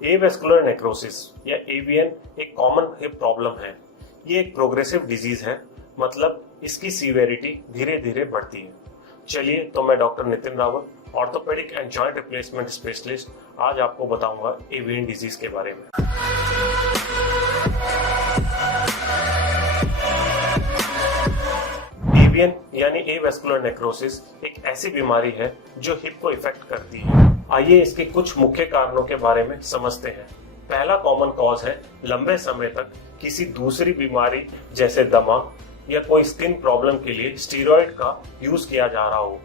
Avascular necrosis या AVN एक common hip problem है। ये एक प्रोग्रेसिव डिजीज है, मतलब इसकी सीवेरिटी धीरे धीरे बढ़ती है। चलिए, तो मैं doctor Nitin Rawat, orthopaedic and joint replacement specialist, आज आपको बताऊंगा एवीएन डिजीज के बारे में। एवीएन यानी एवेस्कुलर नेक्रोसिस एक ऐसी बीमारी है जो हिप को इफेक्ट करती है। आइए इसके कुछ मुख्य कारणों के बारे में समझते हैं। पहला कॉमन कॉज है लंबे समय तक किसी दूसरी बीमारी जैसे दमा या कोई स्किन प्रॉब्लम के लिए स्टीरॉयड का यूज किया जा रहा हो।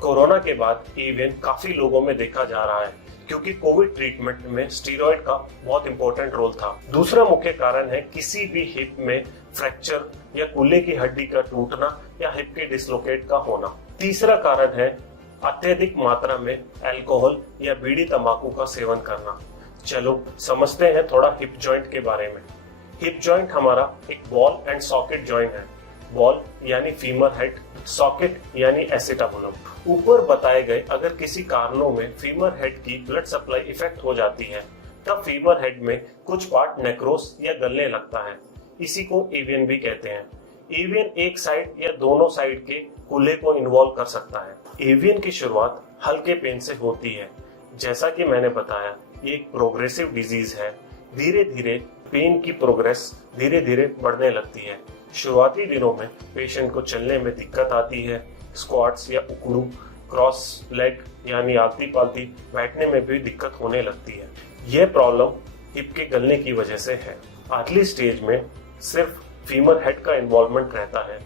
कोरोना के बाद एवीएन काफी लोगों में देखा जा रहा है क्योंकि कोविड ट्रीटमेंट में स्टीरॉयड का बहुत इंपॉर्टेंट रोल था। दूसरा मुख्य कारण है किसी भी हिप में फ्रैक्चर या कूल्हे की हड्डी का टूटना या हिप के डिसलोकेट का होना। तीसरा कारण है अत्यधिक मात्रा में अल्कोहल या बीड़ी तंबाकू का सेवन करना। चलो समझते हैं थोड़ा हिप जॉइंट के बारे में। हिप जॉइंट हमारा एक बॉल एंड सॉकेट जॉइंट है। बॉल यानी फीमर हेड, सॉकेट यानी एसिटाबुलम। ऊपर बताए गए अगर किसी कारणों में फीमर हेड की ब्लड सप्लाई इफेक्ट हो जाती है, तब फीमर हेड में कुछ पार्ट नेक्रोस या गलने लगता है। इसी को एवीएन भी कहते हैं। एवीएन एक साइड या दोनों साइड के कूल्हे को इन्वॉल्व कर सकता है। एवीएन की शुरुआत हल्के पेन से होती है। जैसा कि मैंने बताया, ये एक प्रोग्रेसिव डिजीज है। धीरे धीरे पेन की प्रोग्रेस धीरे धीरे बढ़ने लगती है। शुरुआती दिनों में पेशेंट को चलने में दिक्कत आती है। स्क्वाट्स या उकड़ू, क्रॉस लेग यानी आलती पालती बैठने में भी दिक्कत होने लगती है। यह प्रॉब्लम हिप के गलने की वजह से है। अर्ली स्टेज में सिर्फ फीमर हेड का इन्वॉल्वमेंट रहता है।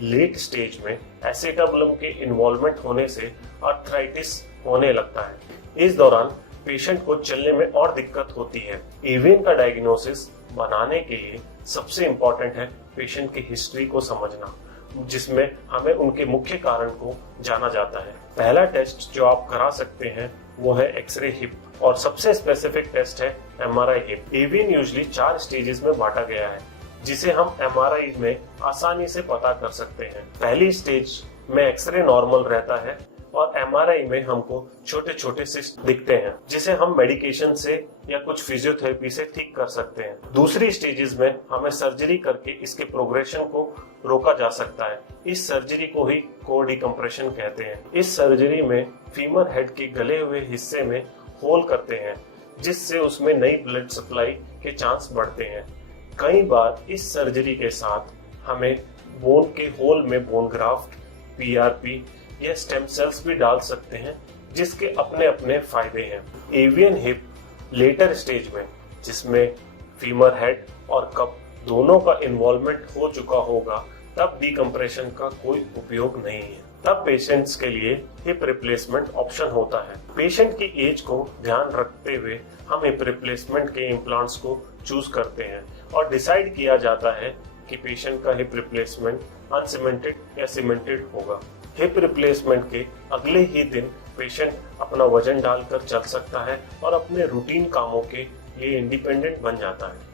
लेट स्टेज में एसिटाबुलम के इन्वॉल्वमेंट होने से आर्थराइटिस होने लगता है। इस दौरान पेशेंट को चलने में और दिक्कत होती है। एवीएन का डायग्नोसिस बनाने के लिए सबसे इम्पोर्टेंट है पेशेंट की हिस्ट्री को समझना, जिसमें हमें उनके मुख्य कारण को जाना जाता है। पहला टेस्ट जो आप करा सकते हैं वो है एक्सरे हिप, और सबसे स्पेसिफिक टेस्ट है MRI hip. AVN usually 4 stages में बांटा गया है, जिसे हम एमआरआई में आसानी से पता कर सकते हैं। पहली स्टेज में एक्सरे नॉर्मल रहता है और एमआरआई में हमको छोटे छोटे सिस्ट दिखते हैं, जिसे हम मेडिकेशन से या कुछ फिजियोथेरेपी से ठीक कर सकते हैं। दूसरी स्टेजेस में हमें सर्जरी करके इसके प्रोग्रेशन को रोका जा सकता है। इस सर्जरी को ही कोर डिकम्प्रेशन कहते हैं। इस सर्जरी में फीमर हेड के गले हुए हिस्से में होल करते हैं, जिससे उसमें नई ब्लड सप्लाई के चांस बढ़ते हैं। कई बार इस सर्जरी के साथ हमें बोन के होल में बोन ग्राफ्ट, पीआरपी या स्टेम सेल्स भी डाल सकते हैं, जिसके अपने अपने फायदे हैं। एवीएन हिप लेटर स्टेज में, जिसमें फीमर हेड और कप दोनों का इन्वॉल्वमेंट हो चुका होगा, तब डिकम्प्रेशन का कोई उपयोग नहीं है। तब पेशेंट्स के लिए हिप रिप्लेसमेंट ऑप्शन होता है। पेशेंट की एज को ध्यान रखते हुए हम हिप रिप्लेसमेंट के इम्प्लांट्स को चूज करते हैं और डिसाइड किया जाता है कि पेशेंट का हिप रिप्लेसमेंट अनसीमेंटेड या सीमेंटेड होगा। हिप रिप्लेसमेंट के अगले ही दिन पेशेंट अपना वजन डालकर चल सकता है और अपने रूटीन कामों के लिए इंडिपेंडेंट बन जाता है।